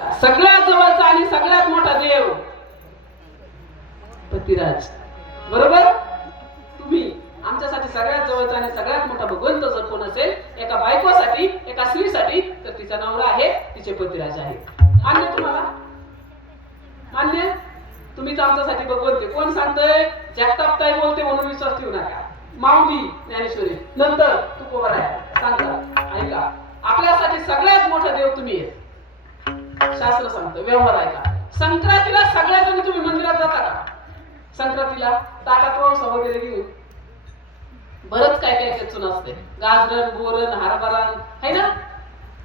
सगळ्यात जवळचा आणि सगळ्यात मोठा देव पतिराज. बरोबर? तुम्ही आमच्यासाठी सगळ्यात जवळचा आणि सगळ्यात मोठा भगवंत जर कोण असेल एका बायकोसाठी एका स्त्रीसाठी तर तिचा नवरा आहे तिचे पतिराज आहे. मान्य तुम्हाला? मान्य? तुम्हीच आमच्यासाठी भगवंत कोण सांगतंय? जगतापताई बोलते म्हणून विश्वास ठेवू नका. माऊली ज्ञानेश्वरी नंतर तू कोण आहे सांगता ऐका. आपल्यासाठी सगळ्यात मोठा देव तुम्ही आहे. शास्त्र सांगतं व्यवहार आहे का? संक्रांतीला सगळ्याजण तुम्ही मंदिरात जाता का? संक्रांतीला ताटात वळसा वगैरे घेऊन? बरंच काय काय खेचून असते. गाजरण बोरण हरभरण है ना?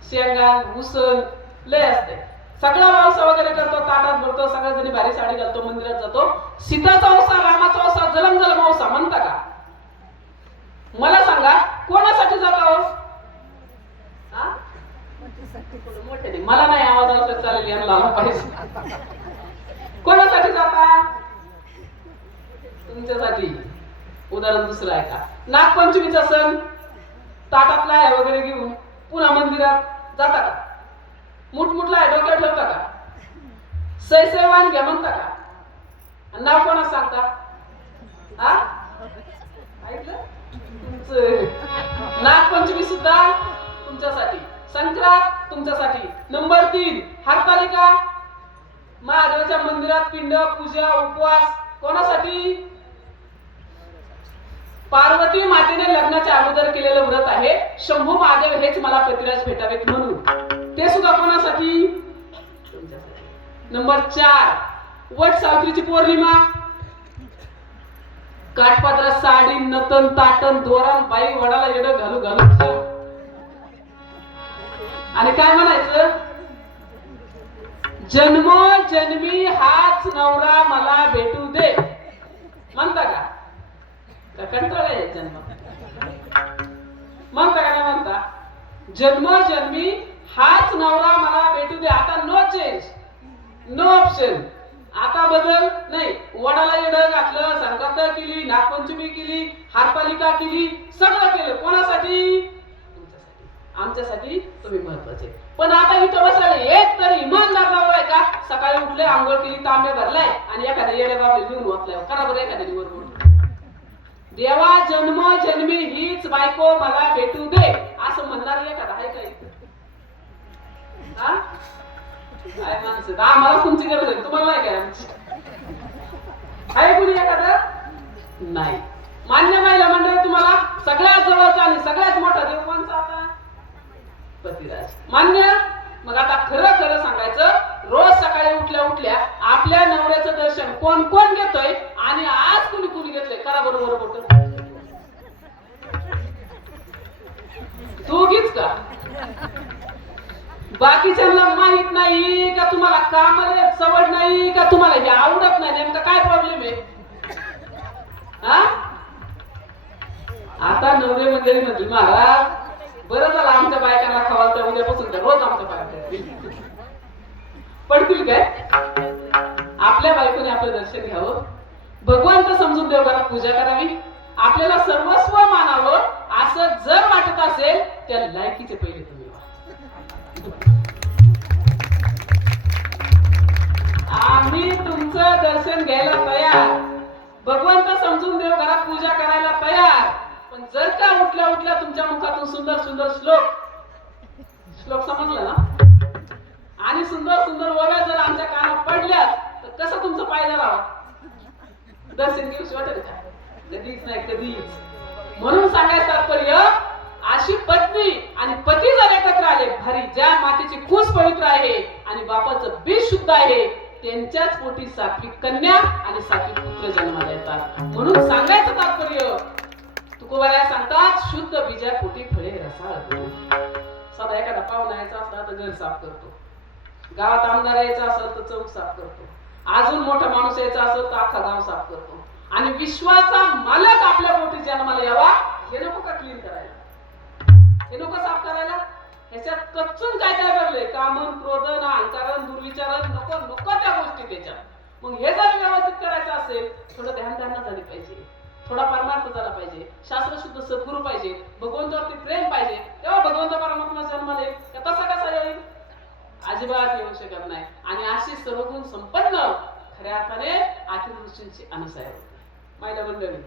शेंगा उसण लय असते. सगळा व्यवसाय वगैरे करतो ताटात भरतो सगळ्या जणी भारी साडी घालतो मंदिरात जातो. सीताचा वसा रामाचा वसा जलम जलम वसा म्हणता का? मला सांगा कोणासाठी जाता हो? मला नाही आवाज तर चालेल यांना लावला पाहिजे कोणासाठी जाता? तुमच्यासाठी. उदाहरण दुसरं आहे का? नागपंचमीचा सण ताटातला आहे वगैरे घेऊन. पुन्हा मंदिरात जाता का? मुठमुठला आहे डोक्यात ठेवता का? सैसेवान घ्या म्हणता का? आणि नाव कोणा सांगता? हा? ऐकलं? तुमचं. नागपंचमी सुद्धा तुमच्यासाठी. संक्रांत तुमच्यासाठी. नंबर तीन हरतालिका. महादेवाच्या मंदिरात पिंड पूजा उपवास कोणासाठी? पार्वती मातेने लग्नाच्या अगोदर केलेलं व्रत आहे. शंभू महादेव हेच मला पतिराज भेटावेत म्हणून. ते सुद्धा कोणासाठी? नंबर चार वट सावित्रीची पौर्णिमा. काठपात्र साडी नतन ताटन दोरान बाई वडाला येडं घालू घालू. आणि काय म्हणायचं? जन्म जन्मी हाच नवरा मला भेटू दे. म्हणता का? का कंटाळा आहे जन्म. म्हणता का नाही म्हणता? जन्म जन्मी हाच नवरा मला भेटू दे. आता नो चेंज नो ऑप्शन आता बदल नाही. वडाला येडं घातलं संक्रांत केली नागपंचमी केली हारपालिका केली सगळं केलं. कोणासाठी? आमच्यासाठी तुम्ही महत्त्वाचे. पण आता इथं बसायला एक तर इमानदार लावलाय का? सकाळी उठले आंघोळ केली तांबे भरलाय आणि एखाद्या येड्या बाबा लिहून वाचलाय. करा बरं एखाद्याने बरोबर देवा जन्म जन्मी हीच बायको मला भेटू दे. असं म्हणणार एखादा आहे काय हा? काय माणसं? आम्हाला तुमची गरज आहे. तुम्हाला नाही काय आमची? आहे कुणी एखादं? नाही. मान्य महिला मंडळ तुम्हाला सगळ्यात जवळचा आणि सगळ्यात मोठा देव कोणचा आता पतिराज मान्य? मग आता खरं खरं सांगायचं रोज सकाळी उठल्या उठल्या आपल्या नवऱ्याचं दर्शन कोण कोण घेतोय आणि आज कुणी कुणी घेतलंय? करा बरोबर बोट. दोघीच का? बाकीच्यांना माहीत नाही का तुम्हाला कामाला सवड नाही का तुम्हाला हे आवडत नाही? नेमका काय प्रॉब्लेम आहे? हा? आता नवरे मंडळी म्हटली महाराज बरं झालं आमच्या बायकांना खवाल तर उद्यापासून तर रोज आमच्या बायका पडतील काय? आपल्या बायकोने आपलं दर्शन घ्यावं. भगवंत समजून देवघरात पूजा करावी. आपल्याला सर्वस्व मानावं. असं जर वाटत असेल त्या लायकीचे पहिले तुम्ही आम्ही तुमचं दर्शन घ्यायला तयार. भगवंत समजून देव घरात पूजा करायला तयार. पण जर का उठल्या तुमच्या मुखातून सुंदर सुंदर श्लोक. श्लोक समजला ना? आणि सुंदर सुंदर ओव्या जर आमच्या कानात पडल्या तर कसं तुमचं पाय राहावं दर्शन घेऊशी वाटेल का कधीच नाही कधीच. म्हणून सांगायचं तात्पर्य अशी पत्नी आणि पती जर एकत्र आले भारी ज्या मातेची कूस पवित्र आहे आणि बापाचं बीज शुद्ध आहे त्यांच्याच पोटी सात्विक कन्या आणि सात्विक पुत्र जन्माला येतात. म्हणून सांगायचं तात्पर्य तुकोबाला सांगतात शुद्ध बीजा पोटी फळे रसाळ करू. साधा एखादा पाहुणा यायचा असला तर घर साफ करतो. गावात आमदार यायचा असेल तर चौक साफ करतो. अजून मोठा माणूस यायचा असेल तर अख्खा गाव साफ करतो. आणि विश्वाचा मालक आपल्या पोटी जन्माला यावा हे नको का क्लीन करायला? हे नको साफ करायला? ह्याच्यात कच्चून काय काय भरले कामन क्रोधन अहंकारण दुर्विचारण नको नको त्या गोष्टी त्याच्यात. मग हे जर व्यवस्थित करायचं असेल थोडं ध्यानधारणा झाली पाहिजे. थोडा परमार्थ झाला पाहिजे. शास्त्र शुद्ध सद्गुरू पाहिजे. भगवंतावरती प्रेम पाहिजे. तेव्हा भगवंत परमात्मा जन्माला येईल तसा कसा येईल? अजिबात येऊ शकत नाही. आणि अशी सर्वगुण संपन्न खऱ्या अर्थाने अतिवृष्टींची अनुसार होते महिला मंडळी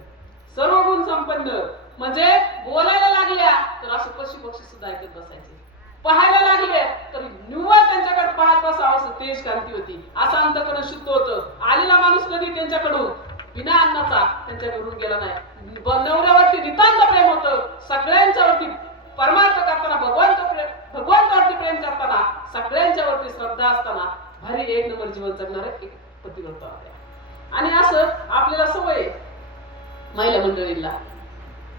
सर्व गुण संपन्न म्हणजे बोलायला लागल्या तर असं पशु पक्षी सुद्धा ऐकत बसायचे? पाहायला लागले तर निव्वळ त्यांच्याकडे पाहत बसावं असं तेज क्रांती होती. असं अंतकरण शुद्ध होतं. आलेला माणूस कधी त्यांच्याकडून बिना अन्नाचा त्यांच्याकडून गेला नाही. नवऱ्यावरती नितांत प्रेम होतं. सगळ्यांच्यावरती परमार्थ करताना भगवंत प्रेम भगवंतावरती प्रेम करताना सगळ्यांच्यावरती श्रद्धा असताना भारी एक नंबर जीवन जगणार एक पती होता आणि असं आपल्याला सवय महिला मंडळींना.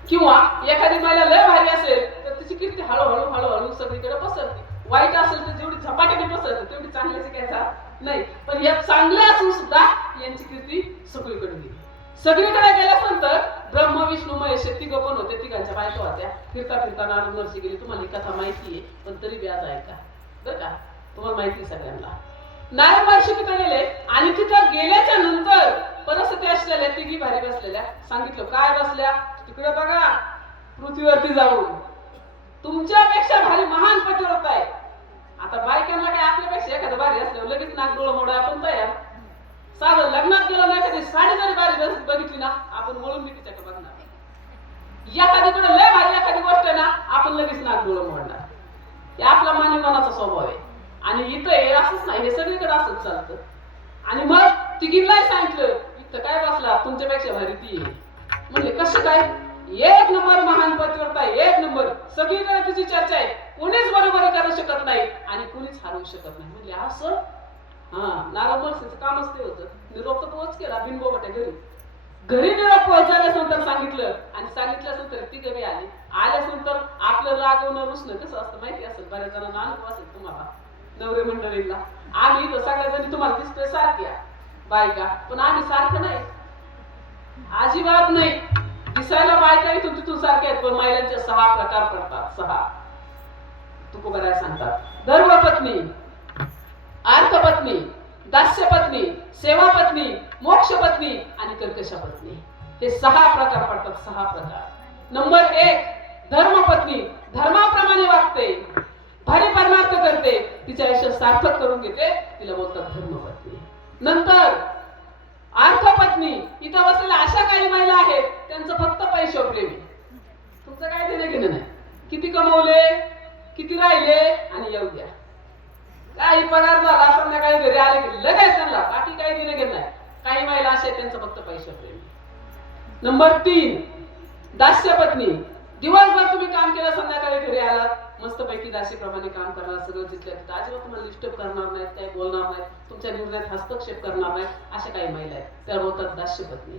किंवा एखादी महिला लय भारी असेल तर तिची कीर्ती हळूहळू हळूहळू सगळीकडे पसरते. वाईट असेल तर जेवढी झपाट्याने पसरत तेवढी चांगल्याचे घ्यायचा नाही. पण या चांगल्या असून सुद्धा यांची कीर्ती सगळीकडे गेली. सगळीकडे गेल्यानंतर ब्रह्म विष्णू महेश हे पण होते तिघांच्या बायका होत्या. फिरता फिरता नारद गेली. तुम्हाला ही कथा माहिती आहे पण तरी व्याज आहे का? बरं का? तुम्हाला माहिती आहे सगळ्यांना. नारद महर्षी तिथं गेले आणि तिथं गेल्याच्यानंतर परिस्थिती असलेल्या तिघी भारी बसलेल्या सांगितलं काय बसल्या? तिकडे बघा. पृथ्वीवरती जाऊन. तुमच्यापेक्षा भारी महान पतिव्रत आहे. आता बायकांना काय आपल्यापेक्षा एखादं भारी असल्यावर लगेच नाक डोळं मोडा आपण तयार. साधं लग्नात गेलो नाही एखादी साडी जरी बारी बघितली ना आपण वळून मी तिच्याकडे बघणार. एखादीकडे लय भारी एखादी गोष्ट आहे ना आपण लगेच नाक मोडणार. हे आपला मानवी मनाचा स्वभाव आहे. आणि इथं हे असंच नाही हे सगळीकडे असंच चालतं. आणि मग तिघींनाही सांगितलं इथं काय बसला? तुमच्यापेक्षा भारी ती आहे. म्हणले कसं काय? एक नंबर महान पतिव्रता एक नंबर. सगळीकडे तुझी चर्चा आहे. कोणीच बरोबर करू शकत नाही आणि कोणीच हरवू शकत नाही. म्हणजे असं हा नारा मनसेचं कामच ते होतं. निरोप तर पोहोच केला बिनबोबट्या घरी. घरी निरोप पोहोचल्यानंतर सांगितलं आणि सांगितल्यानंतर ती कमी आली. आल्यानंतर आपलं रागवणं रुसणं कसं असतं माहिती असेल बऱ्याच जणांना अनुभव असेल तुम्हाला. नवरे मंडळीला आम्ही इथं सगळ्या जणी तुम्हाला दिसतोय सारख्या. बायका. पण आम्ही सारखं नाही. अजिबात नाही. दिसायला बायका इथून तिथून सारख्या आहेत पण महिलांचे सहा प्रकार पडतात सहा. तुकोबाराय सांगतात. धर्मपत्नी अर्थपत्नी दास्यपत्नी सेवापत्नी मोक्षपत्नी आणि कर्कशपत्नी हे सहा प्रकार पडतात सहा प्रकार. नंबर एक धर्मपत्नी धर्माप्रमाणे वागते. भारी परमार्थ करते. तिच्या आयुष्य सार्थक करून घेते. तिला बोलतात धर्मपत्नी नंतर अर्थपत्नी इथं बसलेल्या अशा काही महिला आहेत त्यांचं फक्त पैशावर प्रेम तुमचं काय देणं घेणं नाही. किती कमवले किती राहिले आणि येऊ द्या. काही पगार झाला संध्याकाळी घरी आले की लगेच त्यांना बाकी काही देणं घेणं नाही. काही महिला अशा आहेत त्यांचं फक्त पैशावर प्रेम नंबर तीन दास्य पत्नी. दिवसभर तुम्ही काम केलं संध्याकाळी घरी आलात. मस्तपैकी राशीप्रमाणे काम करणार सगळं जिथल्या तिथं. अजिबात तुम्हाला डिस्टर्ब करणार नाहीत काही बोलणार नाहीत. तुमच्या निर्णयात हस्तक्षेप करणार नाहीत अशा काही महिला आहेत. त्या बोलतात दास्यपत्नी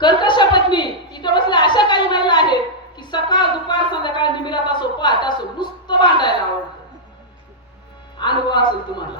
कर्कश पत्नी इथं बसल्या अशा काही महिला आहेत की सकाळ दुपार संध्याकाळ निमिरात असो पहाट असो नुसतं भांडायला आवडतं. अनुभव असेल तुम्हाला.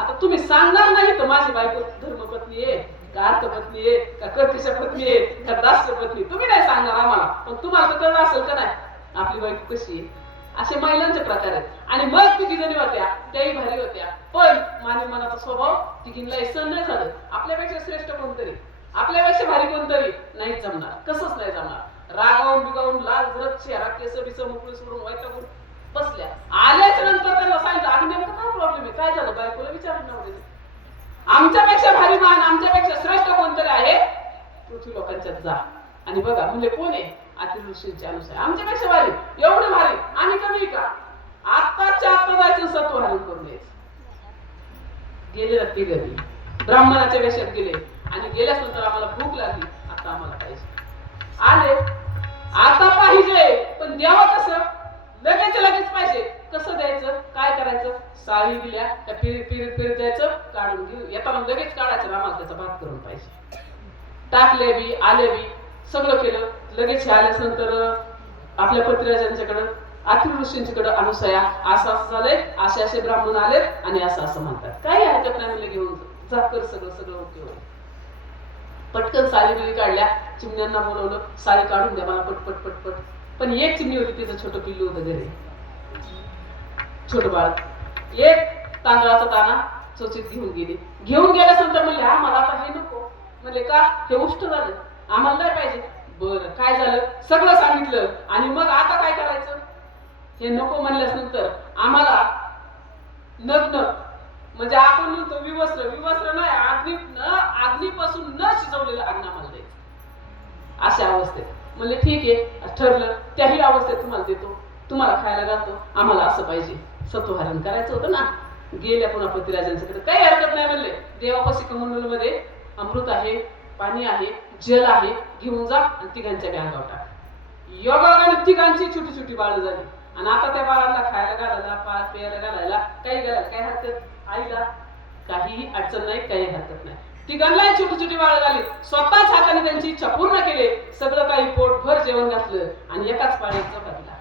आता तुम्ही सांगणार नाही तर माझी बायको धर्मपत्नी आहे का अर्थपत्नी आहे का कर्कश पत्नी आहे का दास्य पत्नी. तुम्ही नाही सांगणार आम्हाला. पण तुम्हाला तर कळलं असेल का नाही? आपली बायको कशी आहे? असे महिलांचे प्रकार आहेत. आणि मग तिघी जणी होत्या त्याही भारी होत्या. पण मानवी मनाचा स्वभाव तिघींना सण नाही झालं. आपल्यापेक्षा श्रेष्ठ कोणतरी आपल्यापेक्षा भारी कोणतरी नाही जमणार. कसंच नाही जमणार. रागावून बिगावून लाल झरत चेहरा केस बिस मोकळी सोडून वैतागून बसल्या. आल्याच नंतर त्यांना सांगितलं आणि नेमकं काय प्रॉब्लेम आहे? काय झालं? बायकोला विचारून नव्हते आमच्यापेक्षा भारी मान आमच्यापेक्षा श्रेष्ठ कोणतरी आहे? पृथ्वी लोकांच्यात जा. आणि बघा म्हणजे कोण आहे? अतिवृष्टीचे अनुसार. आमच्यापेक्षा भारी. एवढं भारी. आणि कमी का? आत्ताच्या आत्ता जायचं सत्व हरण करून द्यायचं. गेले ती घरी ब्राह्मणाच्या वेशात गेले. आणि गेल्यास नंतर आम्हाला भूक लागली. आता आम्हाला पाहिजे. आले. आता पाहिजे. पण द्यावं कसं? लगेच लगेच पाहिजे. कसं द्यायचं? काय करायचं? साळी दिल्या. त्या फिर फिरीत फिरीत द्यायचं. काढून घेऊ. येताना लगेच काढायचं. आम्हाला त्याचा भात करून पाहिजे. टाकले बी आले बी. सगळं केलं. लगेच हे आल्यास नंतर आपल्या पत्रिराजांच्याकडं अतिवृष्टींच्याकडं अनुसया. असं असं झालंय. असे असे ब्राह्मण आलेत आणि असं असं म्हणतात. काही हरकत नाही म्हणलं घेऊन? जा. कर सगळं सगळं ओके होईल पटकन साडी बिळी काढल्या. चिमण्यांना बोलवलं. साडी काढून द्या मला पटपट पटपट. पण एक चिमणी होती तिचं छोटं पिल्लू होतं घरी. छोट बाळ. एक तांदळाचा ताना चोचीत घेऊन गेली. घेऊन गेल्यानंतर म्हणले हा मला आता हे नको. म्हणले का? हे उष्ट झालं. आम्हाला नाही पाहिजे. बरं काय झालं? सगळं सांगितलं. आणि मग आता काय करायचं? हे नको म्हणल्यास नंतर आम्हाला नग्न म्हणजे आपण म्हणतो विवस्त्र विवस्त्र नाही अग्नी न अग्नीपासून न शिजवलेलं अग्न आम्हाला द्यायचं. अशा अवस्थेत. म्हणले ठीक आहे ठरलं. त्याही अवस्थेत तुम्हाला देतो. तुम्हाला खायला घालतो. आम्हाला असं पाहिजे. सत्वहरण करायचं होतं ना. गेल्या पुन्हा पतिराजांच्याकडे काही हरकत नाही म्हणले. देवापाशी कमंडलमध्ये अमृत आहे पाणी आहे जल आहे घेऊन जा आणि तिघांच्या बॅगावर टाक. योगाने तिघांची छोटी छोटी बाळ झाली. आणि आता त्या बाळाला खायला घालायला पा प्यायला घालायला काही घालायला काही हरकत आईला काहीही अडचण नाही काही हरकत नाही. तिघांनाही छोटी छोटी बाळ झाली. स्वतःच हाताने त्यांची इच्छा पूर्ण केली. सगळं काही पोटभर जेवण घातलं आणि एकाच पाण्याचा चपातीला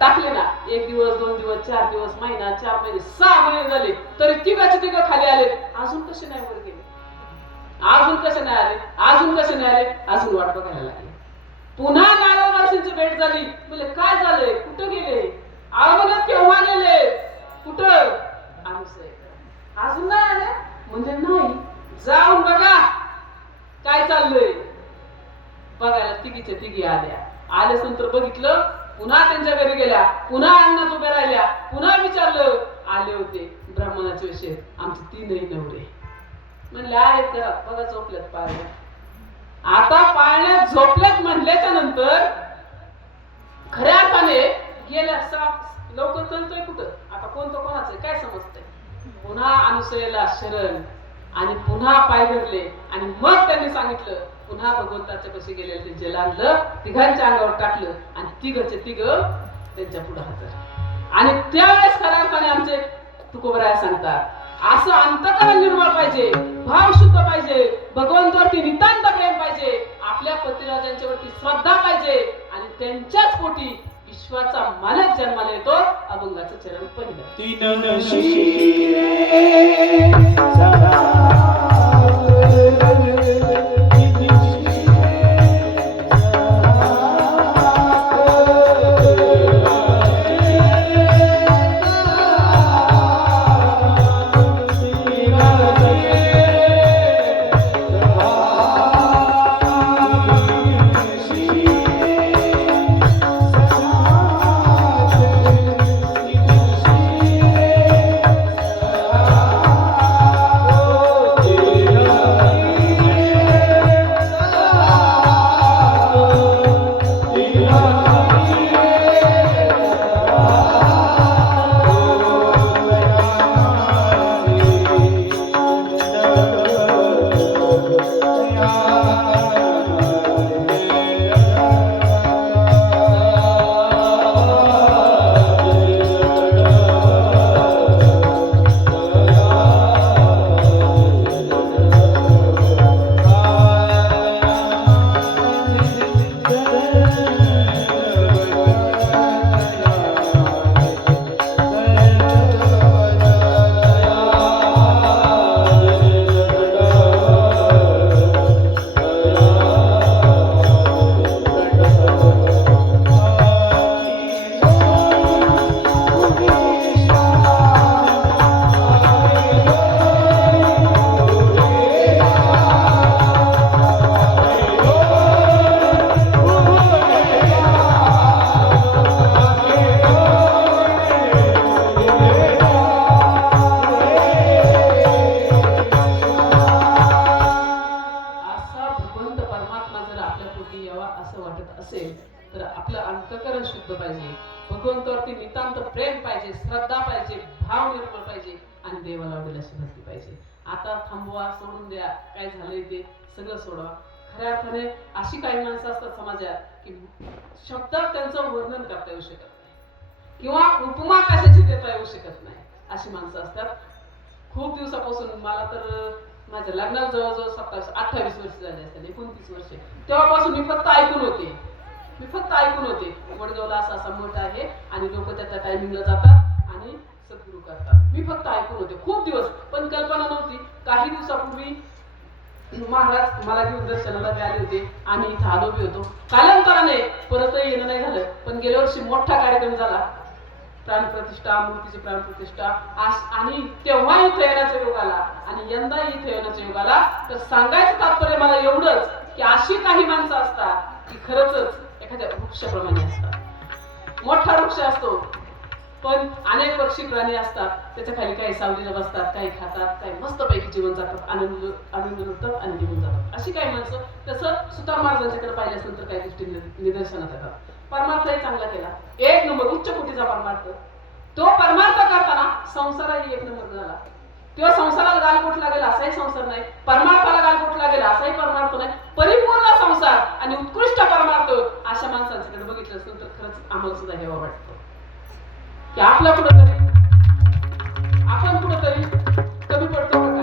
टाकले ना एक दिवस दोन दिवस चार दिवस महिना चार महिने सहा महिने झाले. तरी तिघाचे तिघ खाली आले अजून कसे नाही वर गेले अजून कसे नाही आले? अजून कसे नाही आले? अजून वाट बघायला लागले. पुन्हा गाडव माणसांची भेट झाली. म्हणजे काय झालंय? कुठं गेले? आम्हाला केव्हा गेले? कुठं? अजून नाही आले? म्हणजे नाही. जाऊन बघा. काय चाललंय? बघायला तिघीच्या तिघी आल्या. आल्यास नंतर बघितलं. पुन्हा त्यांच्या घरी गेल्या. पुन्हा अन्न उभ्या राहिल्या. पुन्हा विचारलं. आले होते ब्राह्मणाचे विषय. आमचे तीनही नवरे. म्हणले आहेत घरात बघा झोपल्यात पाळण्यात आता पाळण्यात झोपल्यात म्हणल्याच्या नंतर खऱ्या अर्थाने गेल्या साप लवकर चलतोय कुठं? आता कोणतं कोणाचं काय समजतंय? पुन्हा अनुसयला शरण आणि पुन्हा पाय धरले आणि मग त्यांनी सांगितलं पुन्हा भगवंताच्या कसे गेले ते जल तिघांच्या अंगावर टाकलं आणि तिघचे तिघ त्यांच्या पुढे हजर आणि त्यावेळेस खऱ्या अर्थाने आमचे तुकोबराय सांगतात असं अंतकरण निर्मळ पाहिजे भाव शुद्ध पाहिजे भगवंतावरती नितांत प्रेम पाहिजे आपल्या पतिराजांच्या वरती श्रद्धा पाहिजे आणि त्यांच्याच पोटी विश्वाचा मालक जन्माला येतो अभंगाचं चरण पहिलं. तीन Oh. अशी काही माणसं असतात समाजात की शब्दात त्यांचं वर्णन करता येऊ शकत नाही. किंवा उपमा कशाची देता येऊ शकत नाही अशी माणसं असतात. खूप दिवसापासून मला तर माझ्या लग्नात जवळजवळ सत्तावीस अठ्ठावीस वर्ष झाले असतात एकोणतीस वर्ष. तेव्हापासून मी फक्त ऐकून होते. मी फक्त ऐकून होते. वडगावला असा असा मठ आहे आणि लोक त्याच्या टायमिंगला जातात आणि सद्गुरू करतात. मी फक्त ऐकून होते. खूप दिवस. पण कल्पना नव्हती. काही दिवसापूर्वी महाराज मला घेऊन दर्शनाला बी आले होते. आम्ही इथं आलो बी होतो. कालांतराने परत येणं नाही झालं पण गेल्या वर्षी मोठा कार्यक्रम झाला. प्राणप्रतिष्ठा मूर्तीची प्राणप्रतिष्ठा. आस- आणि तेव्हा इथं येण्याचा योग आला. आणि यंदा इथं येण्याचा योग आला. तर सांगायचं तात्पर्य मला एवढंच की अशी काही माणसं असतात की खरंच एखाद्या वृक्षाप्रमाणे असतात. मोठा वृक्ष असतो. पण अनेक पक्षी प्राणी असतात त्याच्याखाली काही सावलीला बसतात काही खातात काही मस्तपैकी जीवन जातात आनंद आनंद लुटतात आणि निघून जातात. अशी काही माणसं तसं सुतार महाराजांच्याकडे पाहिलं असेल तर काही गोष्टी निदर्शनात येतात. परमार्थही चांगला केला. एक नंबर उच्च कोटीचा परमार्थ. तो परमार्थ करताना संसारही एक नंबर झाला. किंवा संसाराला गालबोट लागेल असाही संसार नाही. परमार्थाला गालबोट लागेल असाही परमार्थ नाही. परिपूर्ण संसार आणि उत्कृष्ट परमार्थ अशा माणसांच्याकडे बघितलं असेल तर खरंच आम्हाला सुद्धा हेवा वाटतं की आपला कुठंतरी आपण कुठंतरी कमी पडतो.